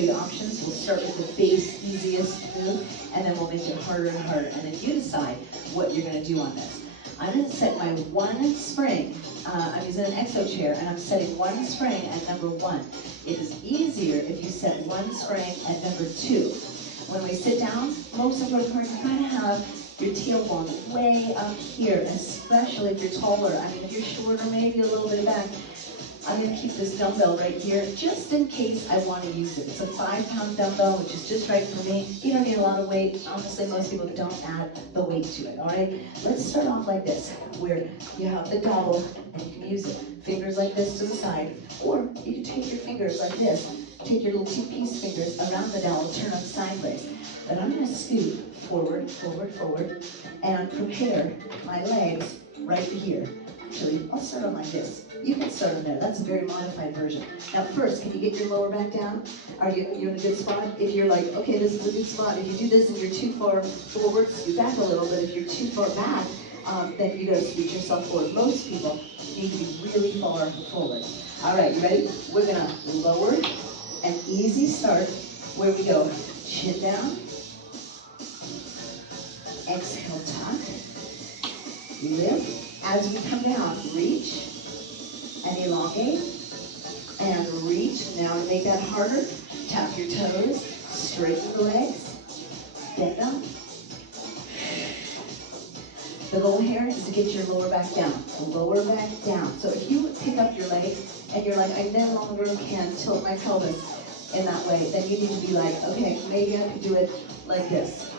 show you options. We'll start with the base, easiest move, and then we'll make it harder and harder. And then you decide what you're gonna do on this. I'm gonna set my one spring. I'm using an EXO chair, and I'm setting one spring at number 1. It is easier if you set one spring at number 2. When we sit down, most important part, you gotta have your tailbone way up here, especially if you're taller. I mean, if you're shorter, maybe a little bit back. I'm gonna keep this dumbbell right here, just in case I wanna use it. It's a 5-pound dumbbell, which is just right for me. You don't need a lot of weight. Honestly, most people don't add the weight to it, all right? Let's start off like this, where you have the dowel, and you can use it. Fingers like this to the side, or you can take your fingers like this. Take your little 2-piece fingers around the dowel, turn them sideways. Then I'm gonna scoot forward, forward, forward, and prepare my legs right here. Actually, I'll start on like this. You can start on there. That's a very modified version. Now first, can you get your lower back down? Are you in a good spot? If you're like, okay, this is a good spot. If you do this and you're too far forward, scoot back a little bit. If you're too far back, then you gotta scoot yourself forward. Most people need to be really far forward. All right, you ready? We're gonna lower, an easy start, where we go chin down, exhale, tuck, lift. As we come down, reach and elongate, and reach. Now to make that harder, tap your toes, straighten the legs, bend them. The goal here is to get your lower back down, lower back down. So if you pick up your legs and you're like, I no longer can tilt my pelvis in that way, then you need to be like, okay, maybe I could do it like this.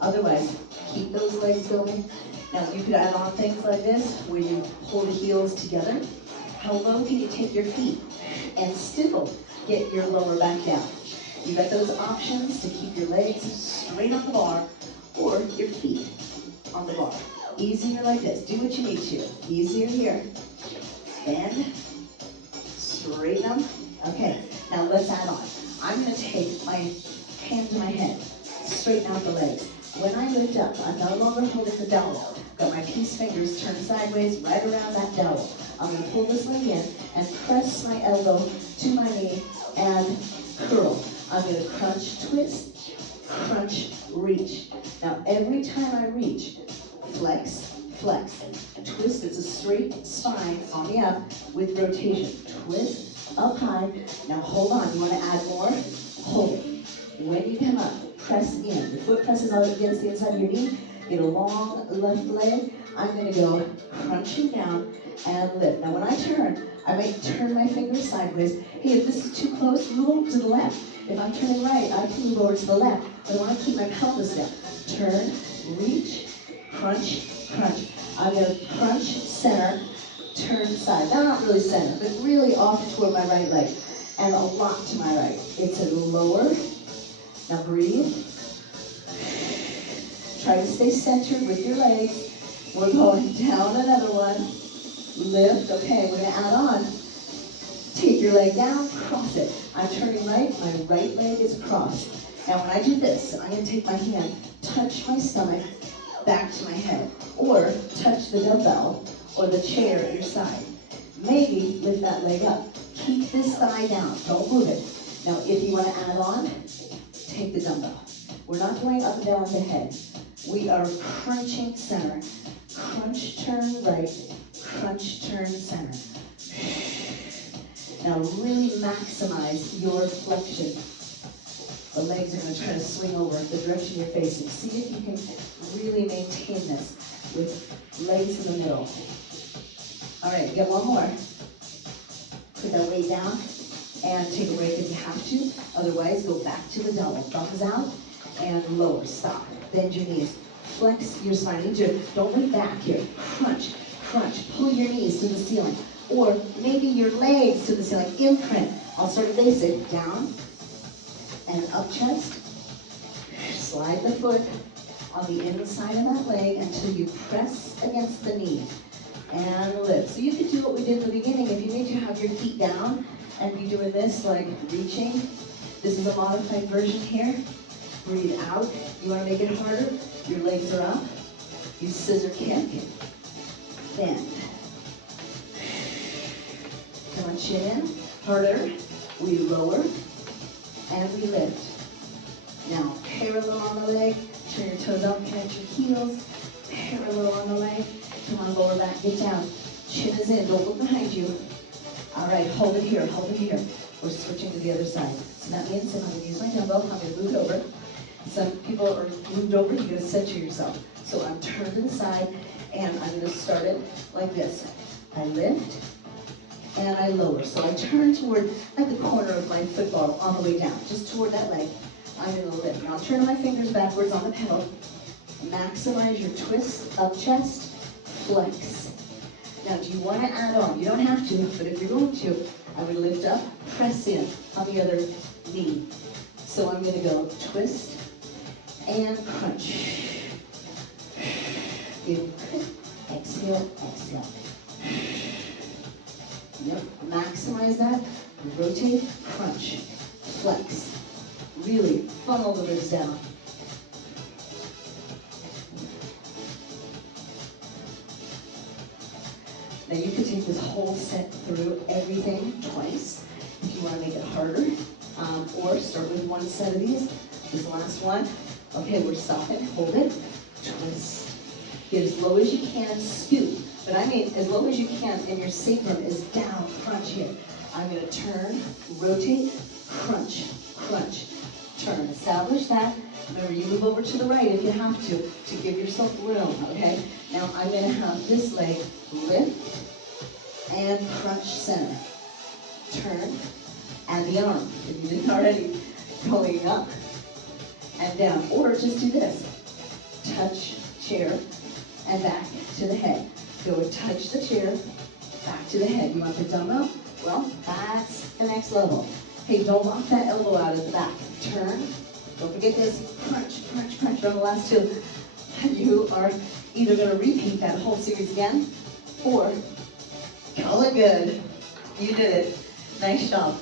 Otherwise, keep those legs going. Now you could add on things like this, where you pull the heels together. How low can you take your feet and still get your lower back down? You got those options to keep your legs straight on the bar or your feet on the bar. Easier like this, do what you need to. Easier here. Bend, straighten them. Okay, now let's add on. I'm gonna take my hand to my head, straighten out the legs. When I lift up, I'm no longer holding the dowel. Got my peace fingers turned sideways right around that dowel. I'm going to pull this leg in and press my elbow to my knee and curl. I'm going to crunch, twist, crunch, reach. Now every time I reach, flex, flex. Twist, it's a straight spine on the up with rotation. Twist, up high. Now hold on, you want to add more? Hold it. When you come up, press in. The foot presses out against the inside of your knee. Get a long left leg. I'm going to go crunching down and lift. Now when I turn, I might turn my fingers sideways. Hey, if this is too close, move over to the left. If I'm turning right, I can move over to the left. But I want to keep my pelvis down. Turn, reach, crunch, crunch. I'm going to crunch center, turn side. Not really center, but really off toward my right leg. And a lot to my right. It's a lower. Now breathe. Try to stay centered with your legs. We're going down another one. Lift. Okay, we're going to add on. Take your leg down, cross it. I'm turning right. My right leg is crossed. Now when I do this, I'm going to take my hand, touch my stomach, back to my head. Or touch the dumbbell or the chair at your side. Maybe lift that leg up. Keep this thigh down. Don't move it. Now if you want to add on, take the dumbbell. We're not going up and down with the head. We are crunching center. Crunch, turn right. Crunch, turn center. Now really maximize your flexion. The legs are going to try to swing over the direction you're facing. See if you can really maintain this with legs in the middle. All right, get one more. Put that weight down and take a break if you have to. Otherwise, go back to the double. Thumbs out and lower. Stop. Bend your knees. Flex your spine. Don't lean back here. Crunch, crunch. Pull your knees to the ceiling. Or maybe your legs to the ceiling. Imprint. I'll start basic. Down and up chest. Slide the foot on the inside of that leg until you press against the knee. And lift. So you could do what we did in the beginning. If you need to have your feet down and be doing this, like reaching. This is a modified version here. Breathe out. You want to make it harder? Your legs are up. You scissor kick. Bend. Come on, chin in. Harder. We lower and we lift. Now, parallel on the leg, turn your toes up, connect your heels, parallel on the leg, come on, lower back, get down. Chin is in, don't look behind you. All right, hold it here, hold it here. We're switching to the other side. So that means if I'm gonna use my dumbbell, I'm gonna move over. Some people are moved over, you're gonna center yourself. So I'm turned to the side, and I'm gonna start it like this. I lift, and I lower. So I turn toward, like the corner of my football on the way down, just toward that leg. I'm gonna lift. Now turn my fingers backwards on the pedal. Maximize your twist, up chest, flex. Now do you wanna add on? You don't have to, but if you're going to, I would lift up, press in on the other knee. So I'm gonna go twist and crunch. Exhale, exhale. Yep, maximize that. Rotate, crunch, flex. Really funnel the ribs down. Now you can take this whole set through everything twice if you want to make it harder, or start with one set of these. This last one. Okay, we're stopping. Hold it. Twist. Get as low as you can. Scoop. But I mean as low as you can, and your sacrum is down. Crunch here. I'm going to turn, rotate, crunch, crunch. Turn. Establish that. Remember, you move over to the right if you have to give yourself room, okay? Now I'm going to have this leg lift and crunch center. Turn, and the arm, if you didn't already, going up and down. Or just do this. Touch chair and back to the head. Go and touch the chair, back to the head. You want the dumbbell? Well, that's the next level. Hey, don't lock that elbow out at the back. Turn. Don't forget this. Crunch, crunch, crunch on the last two. You are either going to repeat that whole series again, or call it good. You did it. Nice job.